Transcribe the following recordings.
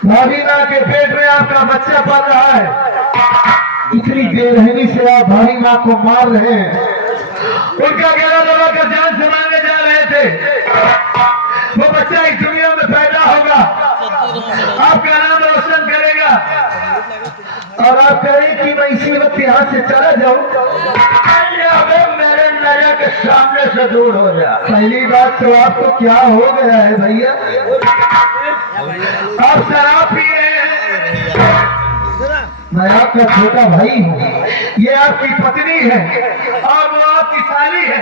भाभी माँ के पेट में आपका बच्चा पल रहा है, इतनी बेरहमी से आप भाभी माँ को मार रहे हैं। उनका गला दबा कर जान से मांगने जा रहे थे। वो बच्चा इस दुनिया में पैदा होगा, आपका नाम रोशन करेगा, और आप कहें कि मैं इसी वक्त यहाँ से चला जाऊं। मेरे नजर के सामने से दूर हो जा। पहली बात तो आपको क्या हो गया है भैया? आप शराब पी रहे हैं। मैं आपका छोटा भाई हूँ, ये आपकी पत्नी है और वो आपकी साली है।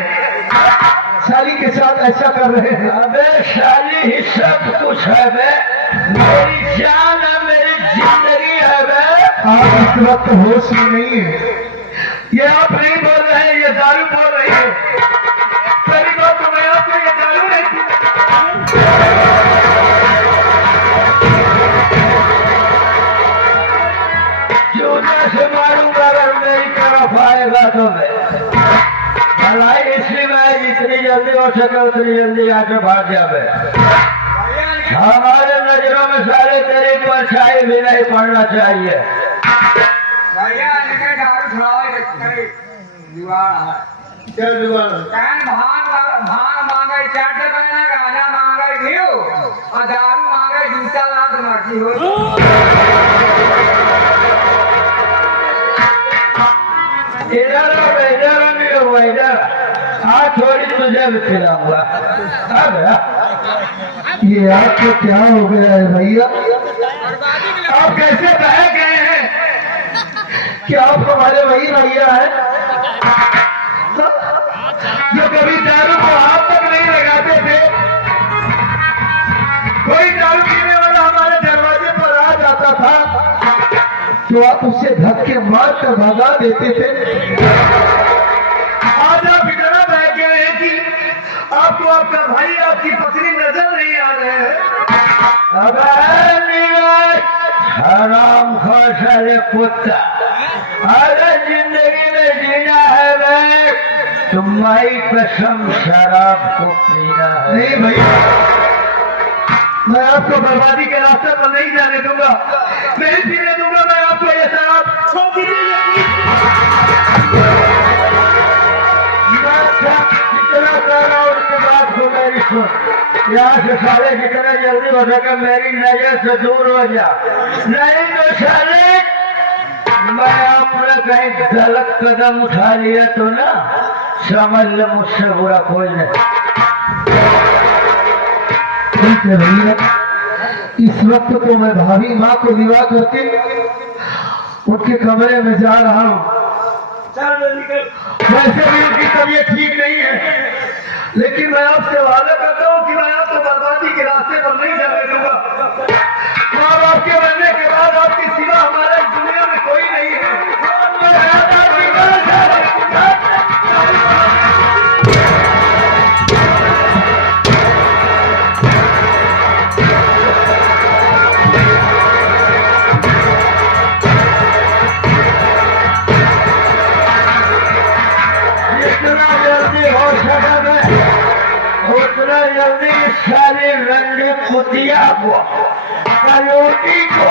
साली के साथ ऐसा कर रहे हैं। अबे साली ही सब कुछ है बे, मेरी जान है, मेरी जिंदगी है बे। आप इस वक्त होश में नहीं है। ये आप नहीं बोल रहे हैं, ये दारू बोल रही है। पहली बात तो मैं आपको ये दारू नहीं पी। जूते से मारूंगा अगर मेरी तरफ आएगा तो मैं भलाई, इसलिए मैं जितनी जल्दी हो सके उतनी जल्दी आके भाग जावे। हमारे नजरों में सारे तेरी परछाई भी नहीं पड़ना चाहिए। भैया इनके दारू छुड़ाओ, दीवार है क्या दीवार? भांग मांगे, चाटे बना गाना मांगे, घी और दारू मांगे, जूता लात मर्जी हो। इधर आज थोड़ी तुझे भी खिलाऊंगा। ये आपको क्या हो गया है भैया? आप कैसे बह गए हैं? क्या आप हमारे वही भैया है जो कभी दारू को हाथ तक नहीं लगाते थे? कोई दारू पीने वाला हमारे दरवाजे पर आ जाता था तो आप उससे धक्के मार कर भगा देते थे। आज आप इतना बह गए हैं कि आपको आपका भाई, आपकी पत्नी नजर नहीं आ रहे हैं। हराम खोर सारे कुत्ता, अगर जिंदगी में जीना है वे तुम्हारी कसम शराब को पीना है। नहीं भैया, मैं आपको बर्बादी के रास्ते पर नहीं जाने दूंगा, नहीं पीने दूंगा मैं आपको ये शराब। छोड़ दीजिए, जितना कहना उसके बाद को मेरी सुन। यहाँ से साले जितना जल्दी हो सके मेरी नजर से दूर हो जा, नहीं तो साले मैं आपने कहीं गलत कदम उठा लिया तो ना समझ ले मुझसे बुरा कोई नहीं। ठीक है भैया, इस वक्त तो मैं भाभी माँ को विवाह करके उनके कमरे में जा रहा हूँ। वैसे भी उनकी तबीयत ठीक नहीं है, लेकिन मैं आपसे वादा करता हूँ कि मैं आपको बर्बादी के रास्ते पर नहीं जाने दूंगा। माँ बाप के बनने के बाद आपकी सिवा हमारे दुनिया में कोई नहीं है। उतना जल्दी सारी रंडी कुतिया को, कलोटी को,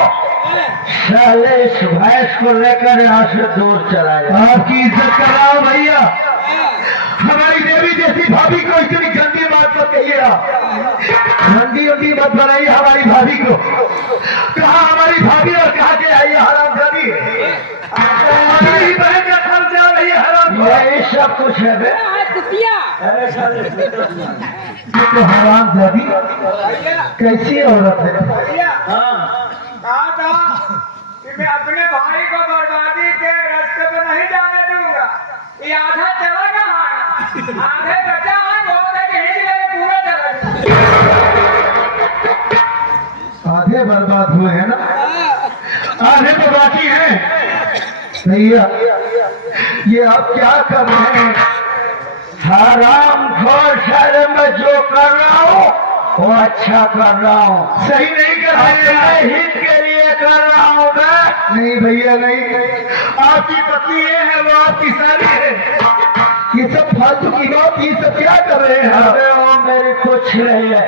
साले इस भैंस को लेकर यहाँ से दूर चला जाए। आपकी इज्जत कर रहा हूँ भैया, हमारी देवी जैसी भाभी को इतनी गंदी बात मत कहिएगा। गंदी उंदी मत बनाइए हमारी भाभी को। कहा हमारी भाभी और कहा के आई हरामजादी, हमारी बहन का खर्चा नहीं हराम, यही सब कुछ है बे। तो हरामजादी कैसी औरत है? कहा था कि मैं अपने भाई को बर्बादी के रास्ते पे नहीं जाने दूंगा। ये आधा चला गया, आधे बचा है, पूरा चला गया। आधे बर्बाद हुए हैं ना, आधे तो बाकी हैं। भैया ये आप क्या कर रहे हैं? हराम खोर शहर में जो कर रहा हूँ वो अच्छा कर रहा हूँ, सही नहीं कर रहा, हित के लिए कर रहा हूँ मैं। नहीं भैया नहीं, आपकी पत्नी ये है, वो आपकी साली है। ये सब फालतू की बात, ये सब क्या कर रहे हैं? अबे वो मेरी कुछ नहीं है,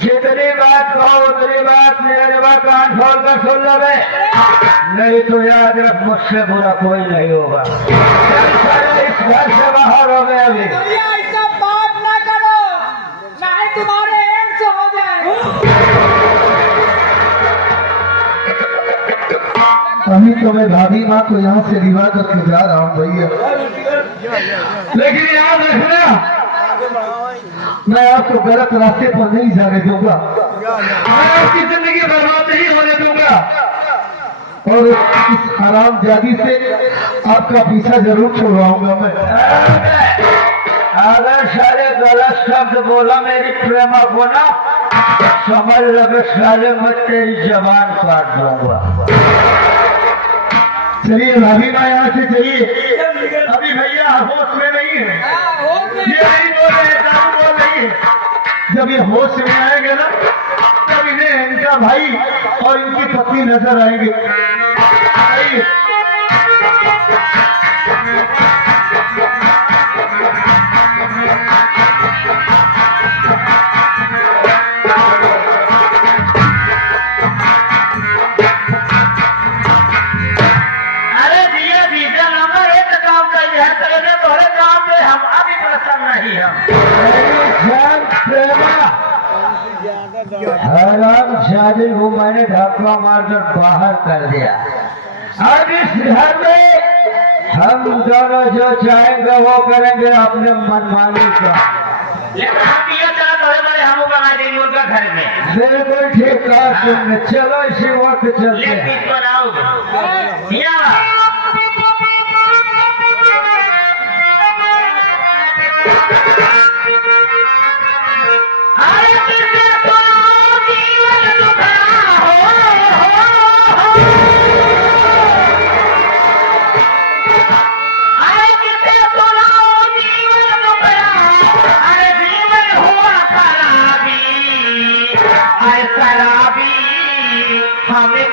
जितनी बात कहो उतनी बात मेरे जब कान खोल कर सुन ले, नहीं तो याद रख मुझसे बुरा कोई नहीं होगा। चल सारे इस घर से बाहर हो गए अभी। भैया ऐसा बात ना करो, चाहे तुम्हारे एड्स हो जाए। अभी तो मैं भाभी माँ को यहाँ से रिवा करके जा रहा हूँ भैया, लेकिन याद रखना मैं आपको गलत रास्ते पर नहीं जाने दूंगा, मैं आपकी जिंदगी बर्बाद नहीं होने दूंगा और इस हराम जादी से आपका पीछा जरूर छुड़वाऊंगा मैं। अगर सारे गलत शब्द बोला मेरी प्रेमा को ना, समझ लगे साले मैं तेरी जबान काट दूंगा। चलिए भाभी माँ यहाँ से चलिए, अभी भैया होश में नहीं है, ये नहीं बोल रहे हैं, दारू बोल रही है। जब ये होश में आएंगे ना तब इन्हें इनका भाई और इनकी पत्नी नजर आएंगे। आइए। अरे दिया दीजा नंबर एक काम का यह करे तोरे काम पे हम अभी प्रसन्न नहीं हम। हराम शादी को मैंने ढक्का मारकर बाहर कर दिया। अब इस घर में हम दोनों जो चाहेंगे वो करेंगे अपने मनमानी का। लेकिन हम ये चाहते बड़े बड़े हम बना देंगे उनका घर में। बिल्कुल ठीक कहा तुमने, चलो इसी वक्त चलते हैं। हमें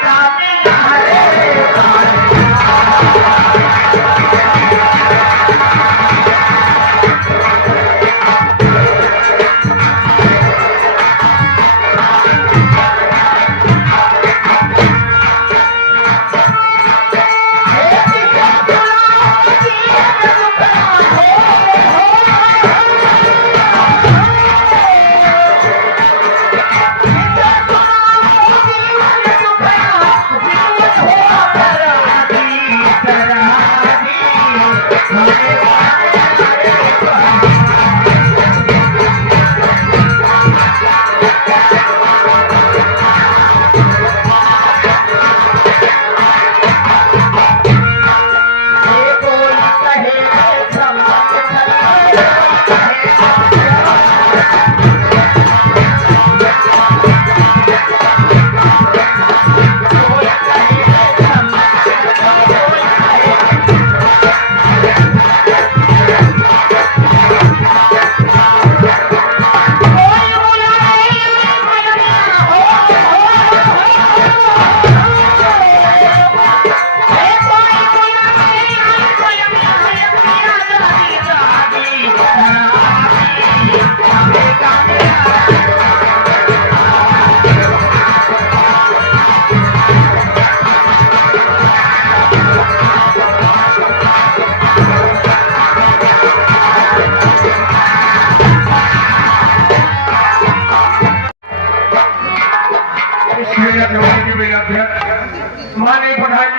माने पढ़ाई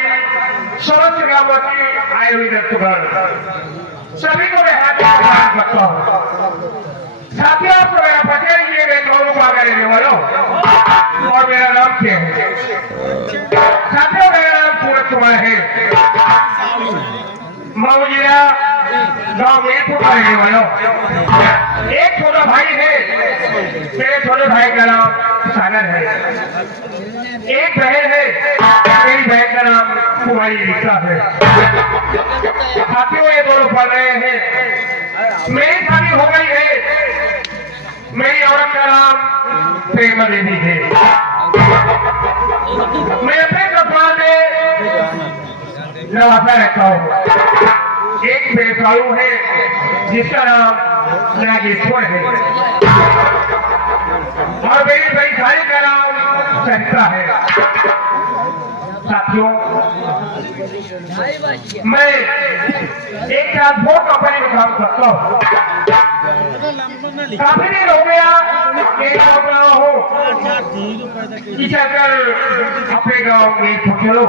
सरस गावती आयुर्वेद सभी को रखता हूँ। साथियों आपको मेरा परिचय दिए गए दोनों को आगे लेने वालों और मेरा नाम क्या है? साथियों मेरा नाम सूरज कुमार है, मऊजिया गाँव में पुकार रहने वालों। एक छोटा भाई है, मेरे छोटे भाई का नाम सागर है। एक बहन है, मेरी बहन का नाम कुमारी रीता है। साथियों ये दोनों पढ़ रहे हैं। मेरी शादी हो गई है, मेरी औरत का नाम प्रेमा देवी है। मैं अपने कपाल में नवासा रहता हूँ। एक बेसालू है जिसका नाम नागेश्वर है। और मेरी वैशाली का नाम सहता है। साथियों, मैं एक ट्रांसपोर्ट कंपनी में काम करता हूँ। काफी दिन हो गया एक रहा हूँ अपने गाँव में चलो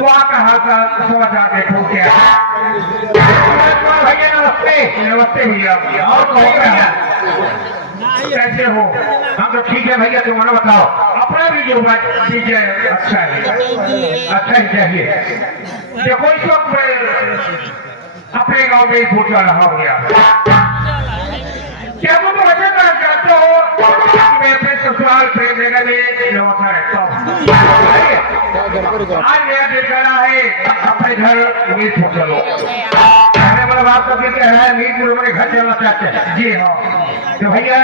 वहाँ का हाल समाचार देखो क्या। भैया नमस्ते। नमस्ते भैया। और कहो क्या कैसे हो? हम तो ठीक है भैया, तुम बताओ अपना भी जो ठीक है। अच्छा है, अच्छा ही चाहिए। देखो इस वक्त मैं अपने गांव में ही पूछा रहा हूँ क्या तुम तो वजह करते हो कि मैं अपने ससुराल प्रेम नगर में लौटा रहता हूँ। आज मेरा दिल कर रहा है अपने घर मीरपुर चलो। मतलब आपका दिल कह रहा है मीरपुर मेरे घर चलना चाहते हैं? जी हाँ। तो भैया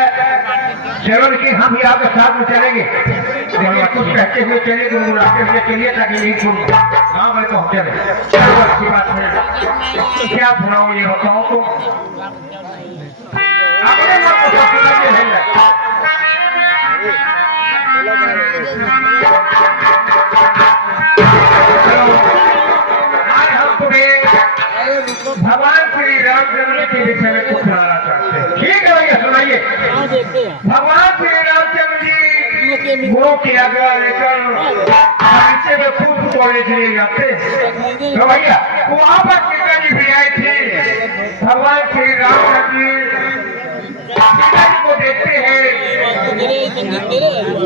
चलो, लेकिन हम भी आपके साथ में चलेंगे। कुछ कहते हुए चलिए, गुनगुनाते हुए चलिए ताकि मीरपुर हाँ मैं पहुँच चले। चलो अच्छी बात है। क्या सुनाओ ये बताओ तो अपने मत को सुनाइए भैया। आज हम तुम्हें भगवान श्री रामचंद्र के विषय में कुछ सुनाना चाहते हैं। ठीक है भैया, सुनाइए। भगवान श्री रामचंद्र जी गुरु की आज्ञा लेकर बगीचे में फूल तोड़ने के लिए जाते। तो भैया वहां पर सीता जी भी आई थी। भगवान श्री रामचंद्र जी सीता जी को देखते हैं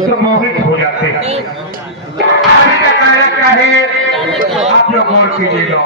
तो मोहित हो जाते हैं। अभी का कहना क्या है आप लोग गौर कीजिएगा।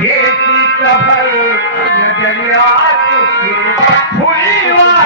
ये की कभर नजरिया फुली